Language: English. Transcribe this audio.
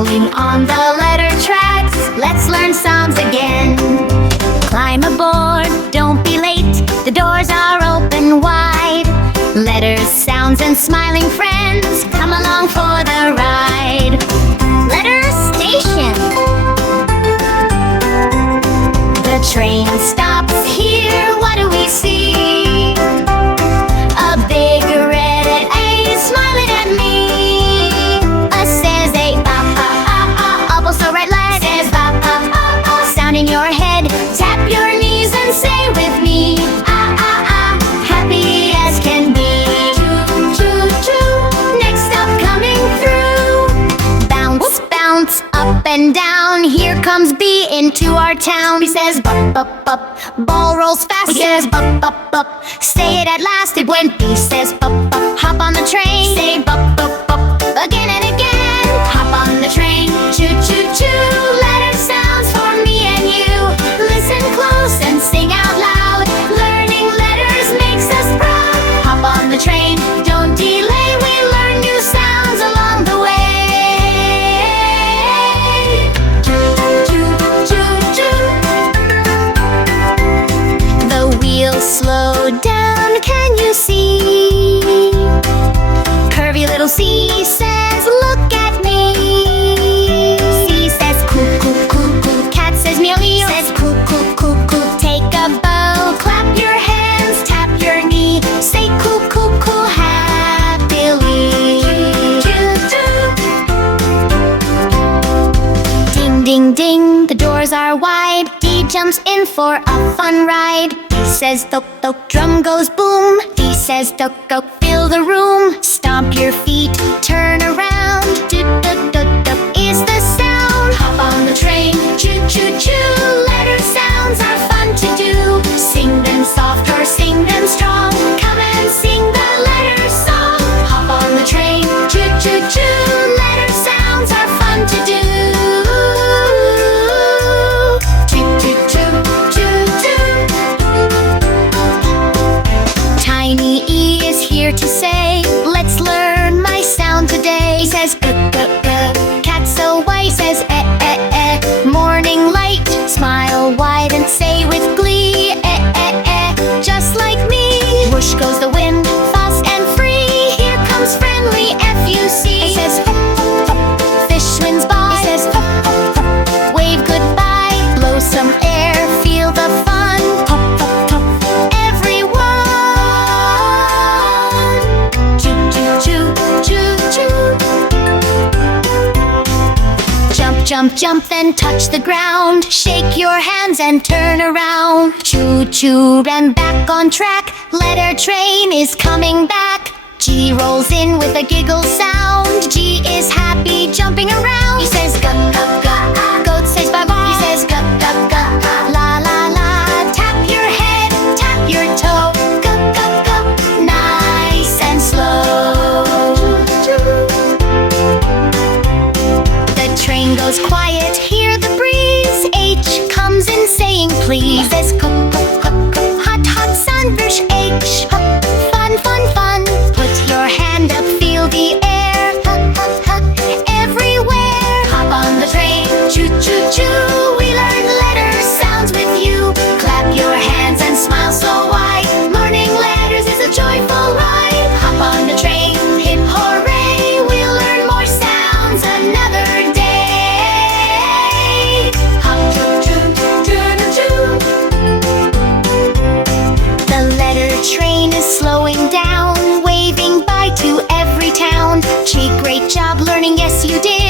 rolling on the letter tracks. Let's learn sounds again. Climb aboard, don't be late. The doors are open wide. Letters, sounds, and smiling friends, come along for the ride. Letter station. The train stops here. What do we see? A big red A smiling at me. A says a also red leg says sound in your head. Tap your knees and say with me, happy as can be. Choo, choo, choo. Next stop coming through. Bounce, bounce, up and down. Here comes B into our town. B says bup, bup, bup. Ball rolls fast. B says bup, bup, bup. Say it at last. It went. B says bup, bup. Hop on the train. Say bup, bup, bup. Again and again. Hop on the train. Choo, choo, choo. Letter sounds for me and you. Listen close and sing out loud. Learning letters makes us proud. Hop on the train. Don't delay. We learn new sounds along the way. Choo, choo, choo, choo. The wheels slow down. Can you see? Curvy little C says, look at me. C says, coo, coo, coo, coo. Cat says, meow, meow. Says, coo, coo, coo, coo. Take a bow, clap your hands, tap your knee. Say, coo, coo, coo, happily. Choo, choo. Ding, ding, ding, the doors are wide. D jumps in for a fun ride. D says, thok, thok, drum goes boom. D says, dok, dok, fill the room. Stomp your feet, turn around. Duk, duk, duk, duk is the sound. Hop on the train, choo, choo, choo. Letter sounds are fun to do. Sing them soft or sing them strong. Come and sing the letter song. Hop on the train, choo, choo, choo. Letter sounds are fun to do. Choo, choo, choo, choo, choo. Tiny E is here to say, let's learn my sound today. He says, g, g, g. Cat so white says, eh, eh, eh. Morning light, smile wide and say with glee, eh, eh, eh. Just like me. Whoosh goes the wind, fast and free. Here comes friendly F-U-C. He says, fup, fup, fup. Fish swims by. He says, fup, fup, fup. Wave goodbye, blow some air, feel the fun. Pop, pop, pop. Everyone. Choo, choo, choo, choo, choo. Jump, jump, jump, then touch the ground. Shake your hands and turn around. Choo, choo, and back on track. Letter train is coming back. G rolls in with a giggle sound. G is happy, jumping around. He says, gup, gup, gup. Goat says, bye-bye. He says, gup, gup, gup. La, la, la. Tap your head, tap your toe. Gup, gup, gup. Nice and slow. The train goes quiet, hear the breeze. H comes in saying please. Says, cup, cup, cup, cup. Hot, hot sunburst. H, hup. Fun, fun, fun. Put your hand up, feel the air. Hup, hup, hup. Everywhere. Hop on the train. Choo, choo, choo. We learn letter sounds with you. Clap your hands and smile so wide. Learning letters is a joyful ride. Hop on the train. Hip hooray. We'll learn more sounds another day. Hop, choo, choo, choo, choo. The letter train is slowing down, waving bye to every town. Gee, great job learning, yes you did.